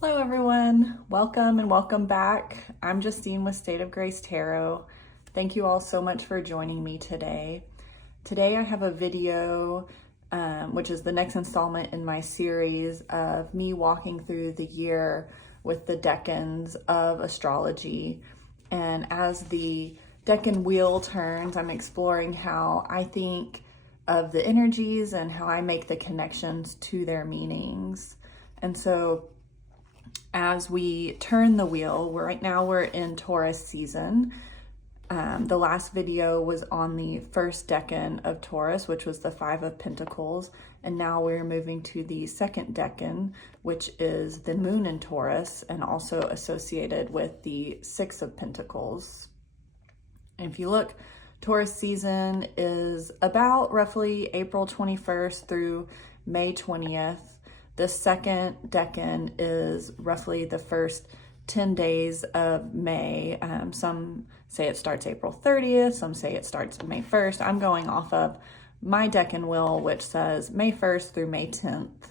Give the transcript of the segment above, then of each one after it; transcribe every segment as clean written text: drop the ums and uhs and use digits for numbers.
Hello everyone, welcome and welcome back. I'm Justine with State of Grace Tarot. Thank you all so much for joining me today. Today I have a video, which is the next installment in my series of me walking through the year with the decans of astrology. And as the decan wheel turns, I'm exploring how I think of the energies and how I make the connections to their meanings. And so as we turn the wheel, right now we're in Taurus season. The last video was on the first decan of Taurus, which was the Five of Pentacles. And now we're moving to the second decan, which is the moon in Taurus and also associated with the Six of Pentacles. And if you look, Taurus season is about roughly April 21st through May 20th. The second decan is roughly the first 10 days of May. Some say it starts April 30th, some say it starts May 1st. I'm going off of my decan wheel, which says May 1st through May 10th.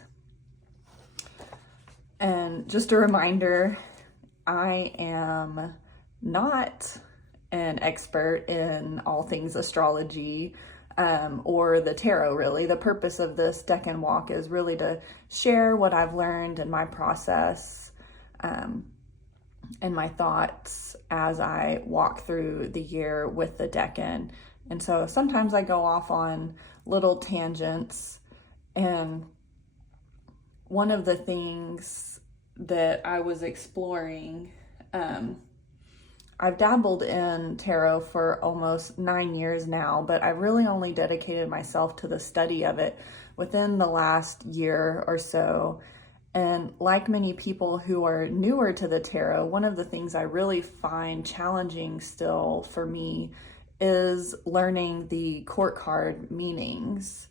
And just a reminder, I am not an expert in all things astrology. Or the tarot, really. The purpose of this Decan Walk is really to share what I've learned in my process and my thoughts as I walk through the year with the Decan. And so sometimes I go off on little tangents, and one of the things that I was exploring, I've dabbled in tarot for almost 9 years now, but I really only dedicated myself to the study of it within the last year or so. And like many people who are newer to the tarot, one of the things I really find challenging still for me is learning the court card meanings.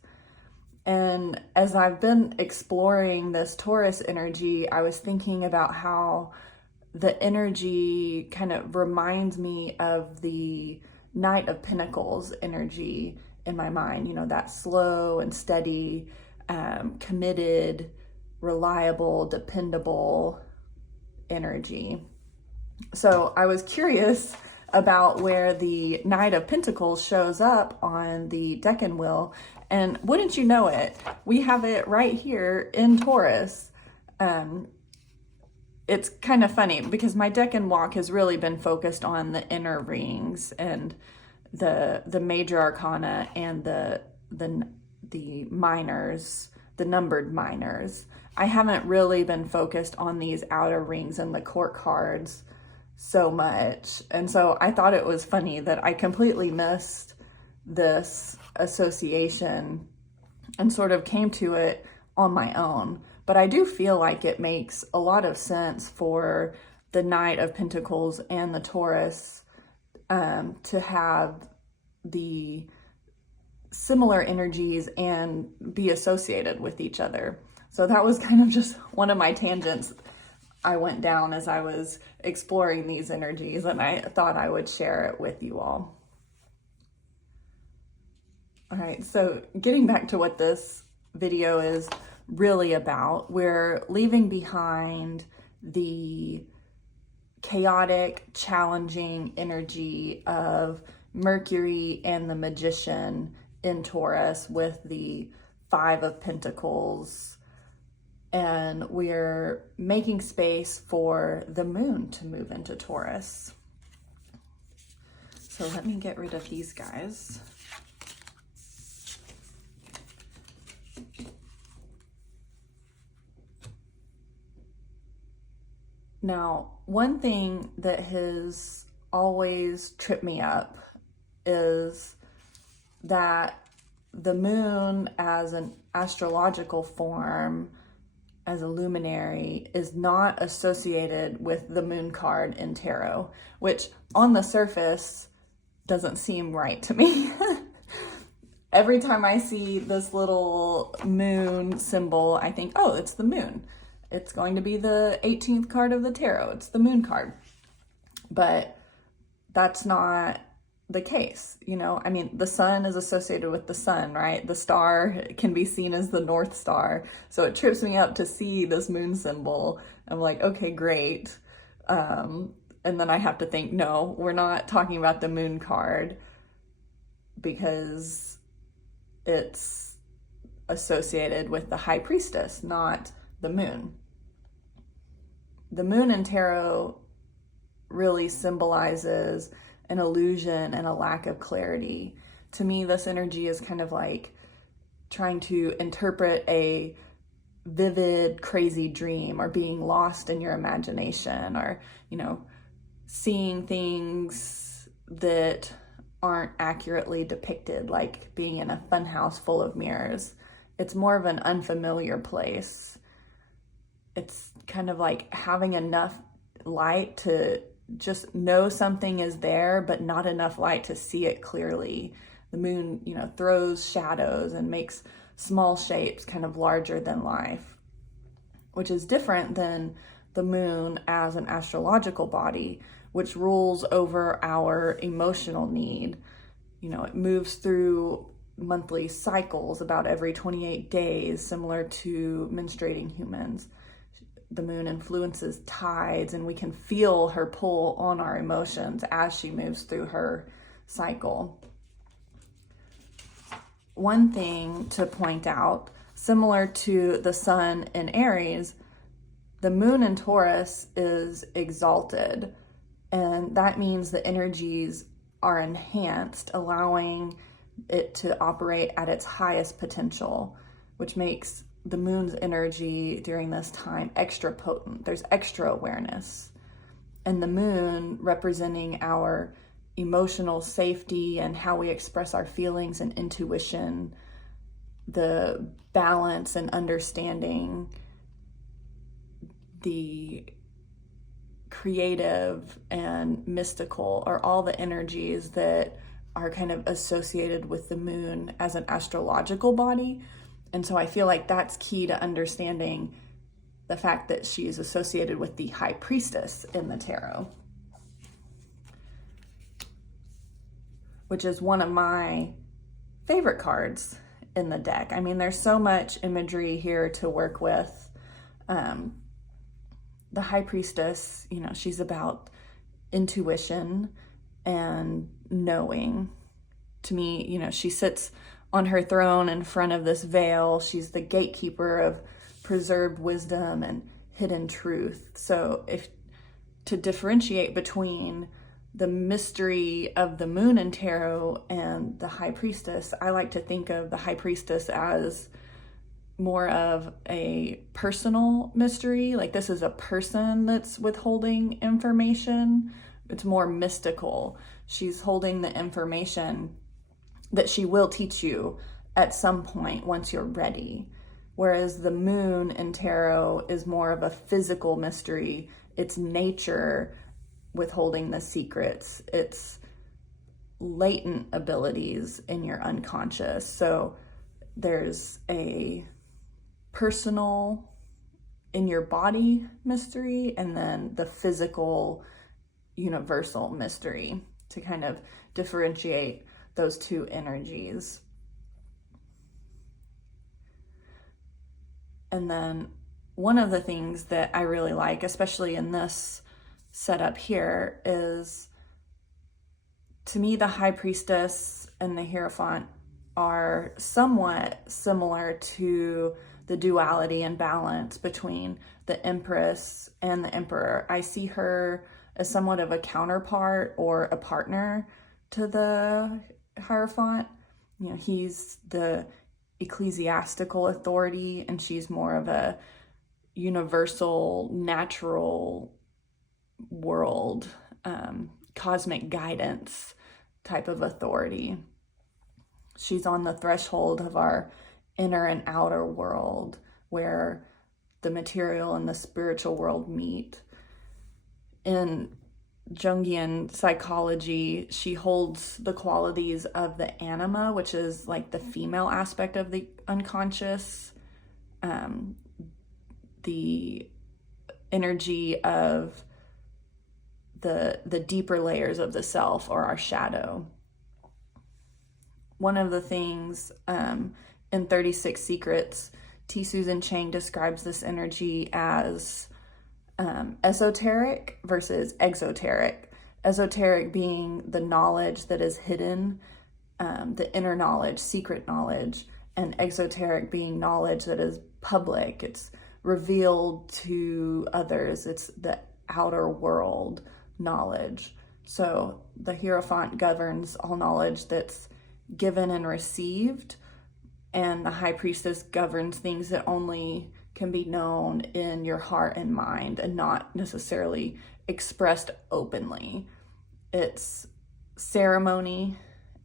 And as I've been exploring this Taurus energy, I was thinking about how the energy kind of reminds me of the Knight of Pentacles energy in my mind, you know, that slow and steady, committed, reliable, dependable energy. So I was curious about where the Knight of Pentacles shows up on the decan wheel, and wouldn't you know it, we have it right here in Taurus. It's kind of funny because my decan walk has really been focused on the inner rings and the major arcana and the minors, the numbered minors. I haven't really been focused on these outer rings and the court cards so much. And so I thought it was funny that I completely missed this association and sort of came to it on my own. But I do feel like it makes a lot of sense for the Knight of Pentacles and the Taurus to have the similar energies and be associated with each other. So that was kind of just one of my tangents I went down as I was exploring these energies, and I thought I would share it with you all. All right, so getting back to what this video is really about, we're leaving behind the chaotic, challenging energy of Mercury and the Magician in Taurus with the Five of Pentacles, and we're making space for the moon to move into Taurus. So let me get rid of these guys. Now, one thing that has always tripped me up is that the moon as an astrological form, as a luminary, is not associated with the moon card in tarot, which on the surface doesn't seem right to me. Every time I see this little moon symbol, I think, oh, it's the moon. It's going to be the 18th card of the tarot. It's the moon card. But that's not the case. You know, I mean, the sun is associated with the sun, right? The star can be seen as the North Star. So it trips me up to see this moon symbol. I'm like, okay, great. And then I have to think, no, we're not talking about the moon card because it's associated with the high priestess, not the moon. The moon in tarot really symbolizes an illusion and a lack of clarity. To me, this energy is kind of like trying to interpret a vivid, crazy dream, or being lost in your imagination, or, you know, seeing things that aren't accurately depicted, like being in a funhouse full of mirrors. It's more of an unfamiliar place. It's kind of like having enough light to just know something is there, but not enough light to see it clearly. The moon, you know, throws shadows and makes small shapes kind of larger than life, which is different than the moon as an astrological body, which rules over our emotional need. You know, it moves through monthly cycles about every 28 days, similar to menstruating humans. The moon influences tides, and we can feel her pull on our emotions as she moves through her cycle. One thing to point out, similar to the sun in Aries, the moon in Taurus is exalted, and that means the energies are enhanced, allowing it to operate at its highest potential, which makes the moon's energy during this time extra potent. There's extra awareness. And the moon representing our emotional safety and how we express our feelings and intuition, the balance and understanding, the creative and mystical, are all the energies that are kind of associated with the moon as an astrological body. And so I feel like that's key to understanding the fact that she is associated with the high priestess in the tarot, which is one of my favorite cards in the deck. I mean, there's so much imagery here to work with. The high priestess, you know, she's about intuition and knowing. To me, you know, she sits on her throne in front of this veil. She's the gatekeeper of preserved wisdom and hidden truth. So if to differentiate between the mystery of the moon in tarot and the high priestess, I like to think of the high priestess as more of a personal mystery. Like, this is a person that's withholding information. It's more mystical. She's holding the information that she will teach you at some point once you're ready. Whereas the moon in tarot is more of a physical mystery. It's nature withholding the secrets. It's latent abilities in your unconscious. So there's a personal in your body mystery, and then the physical universal mystery, to kind of differentiate those two energies. And then one of the things that I really like, especially in this setup here, is, to me, the high priestess and the Hierophant are somewhat similar to the duality and balance between the Empress and the Emperor. I see her as somewhat of a counterpart or a partner to the Hierophant. You know, he's the ecclesiastical authority, and she's more of a universal, natural world, cosmic guidance type of authority. She's on the threshold of our inner and outer world, where the material and the spiritual world meet. In Jungian psychology, she holds the qualities of the anima, which is like the female aspect of the unconscious, the energy of the deeper layers of the self, or our shadow. One of the things in 36 Secrets, T. Susan Chang describes this energy as esoteric versus exoteric. Esoteric being the knowledge that is hidden, the inner knowledge, secret knowledge, and exoteric being knowledge that is public. It's revealed to others. It's the outer world knowledge. So the Hierophant governs all knowledge that's given and received, and the High Priestess governs things that only can be known in your heart and mind and not necessarily expressed openly. It's ceremony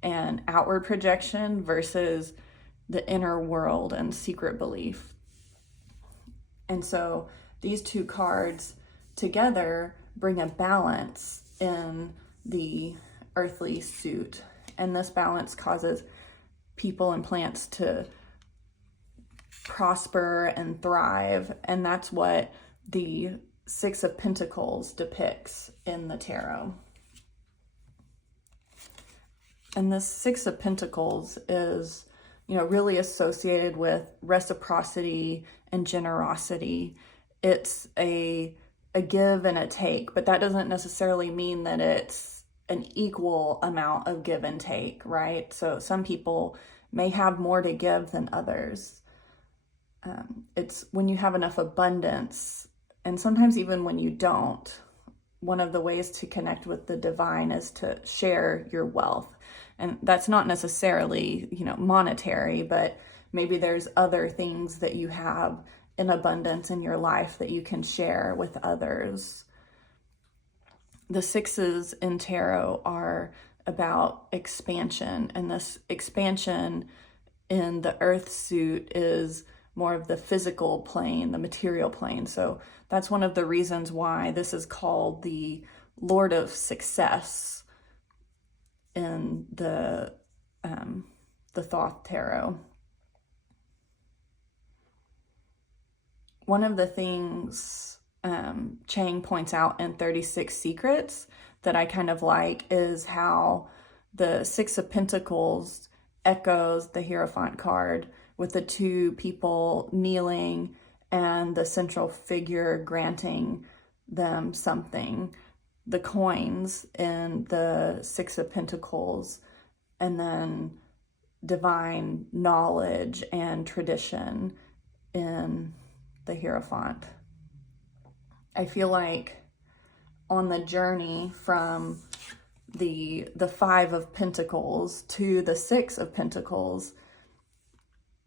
and outward projection versus the inner world and secret belief. And so these two cards together bring a balance in the earthly suit. And this balance causes people and plants to prosper and thrive. And that's what the Six of Pentacles depicts in the tarot. And this Six of Pentacles is, really associated with reciprocity and generosity. It's a give and a take, but that doesn't necessarily mean that it's an equal amount of give and take, right? So some people may have more to give than others. It's when you have enough abundance, and sometimes even when you don't, one of the ways to connect with the divine is to share your wealth. And that's not necessarily, monetary, but maybe there's other things that you have in abundance in your life that you can share with others. The sixes in tarot are about expansion, and this expansion in the earth suit is more of the physical plane, the material plane. So that's one of the reasons why this is called the Lord of Success in the Thoth Tarot. One of the things Chang points out in 36 Secrets that I kind of like is how the Six of Pentacles echoes the Hierophant card with the two people kneeling and the central figure granting them something. The coins in the Six of Pentacles, and then divine knowledge and tradition in the Hierophant. I feel like on the journey from the Five of Pentacles to the Six of Pentacles,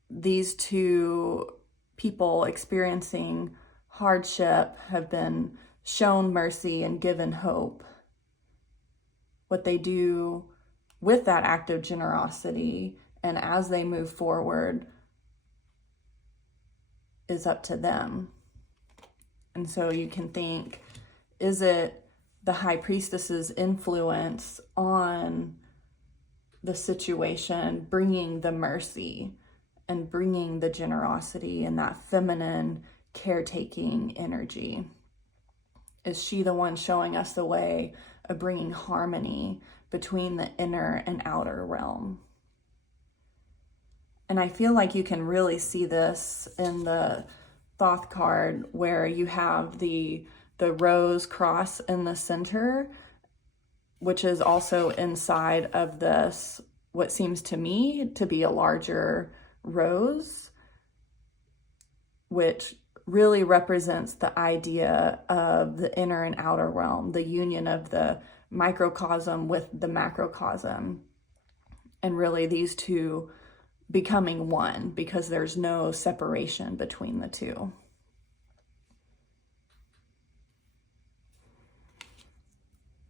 these two people experiencing hardship have been shown mercy and given hope. What they do with that act of generosity and as they move forward is up to them. And so you can think, is it the High Priestess's influence on the situation bringing the mercy and bringing the generosity and that feminine caretaking energy? Is she the one showing us the way of bringing harmony between the inner and outer realm? And I feel like you can really see this in the Thoth card, where you have the rose cross in the center, which is also inside of this, what seems to me to be a larger rose, which really represents the idea of the inner and outer realm, the union of the microcosm with the macrocosm, and really these two becoming one because there's no separation between the two.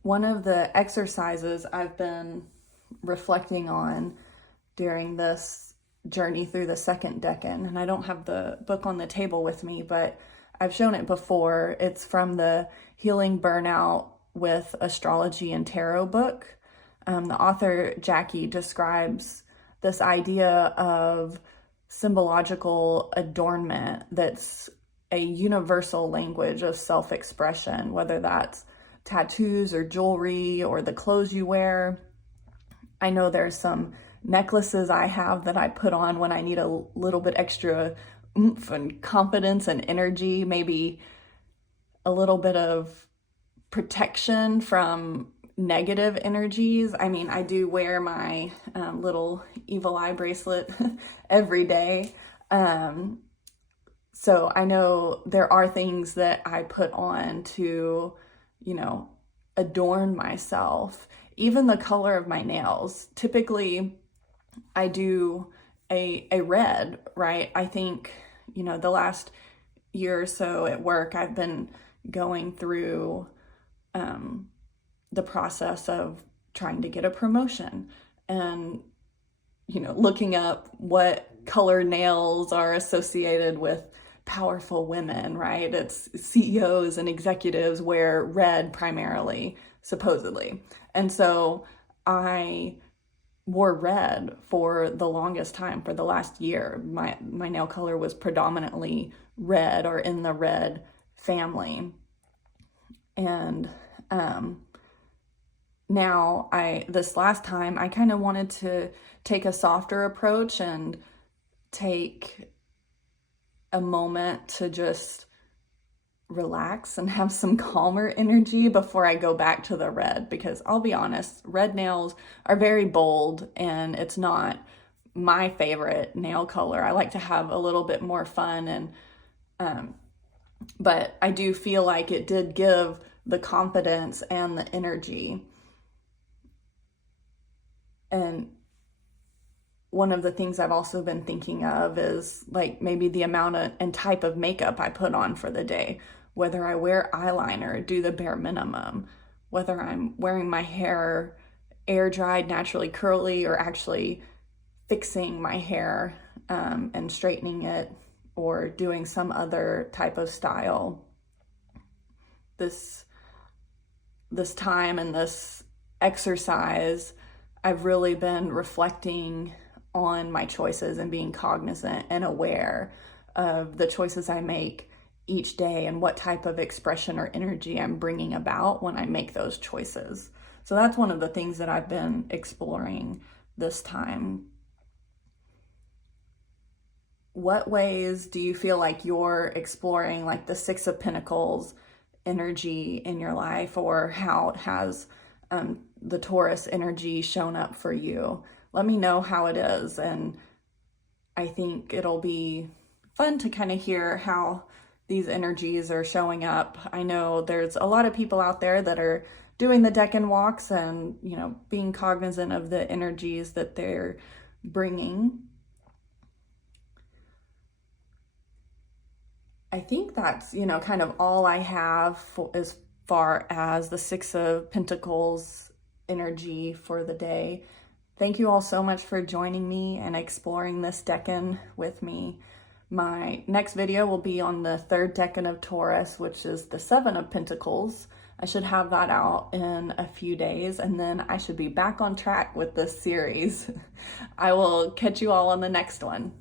One of the exercises I've been reflecting on during this journey through the second decan, and I don't have the book on the table with me, but I've shown it before. It's from the Healing Burnout with Astrology and Tarot book. The author, Jackie, describes this idea of symbological adornment that's a universal language of self-expression, whether that's tattoos or jewelry or the clothes you wear. I know there's some necklaces I have that I put on when I need a little bit extra oomph and confidence and energy, maybe a little bit of protection from negative energies. I mean, I do wear my little evil eye bracelet every day. So I know there are things that I put on to, adorn myself. Even the color of my nails. Typically, I do a red, right? I think, the last year or so at work, I've been going through the process of trying to get a promotion and, looking up what color nails are associated with powerful women, right? It's CEOs and executives wear red primarily, supposedly. And so I wore red for the longest time. For the last year, my nail color was predominantly red or in the red family. And now this last time, I kind of wanted to take a softer approach and take a moment to just relax and have some calmer energy before I go back to the red, because I'll be honest, red nails are very bold and it's not my favorite nail color. I like to have a little bit more fun, and but I do feel like it did give the confidence and the energy. And one of the things I've also been thinking of is like maybe the amount and type of makeup I put on for the day, whether I wear eyeliner, do the bare minimum, whether I'm wearing my hair air dried, naturally curly, or actually fixing my hair and straightening it, or doing some other type of style. This time and this exercise, I've really been reflecting on my choices and being cognizant and aware of the choices I make each day and what type of expression or energy I'm bringing about when I make those choices. So that's one of the things that I've been exploring this time. What ways do you feel like you're exploring like the Six of Pentacles energy in your life, or how has the Taurus energy shown up for you? Let me know how it is, and I think it'll be fun to kind of hear how these energies are showing up. I know there's a lot of people out there that are doing the Decan walks and, being cognizant of the energies that they're bringing. I think that's, kind of all I have as far as the Six of Pentacles energy for the day. Thank you all so much for joining me and exploring this decan with me. My next video will be on the third decan of Taurus, which is the Seven of Pentacles. I should have that out in a few days, and then I should be back on track with this series. I will catch you all on the next one.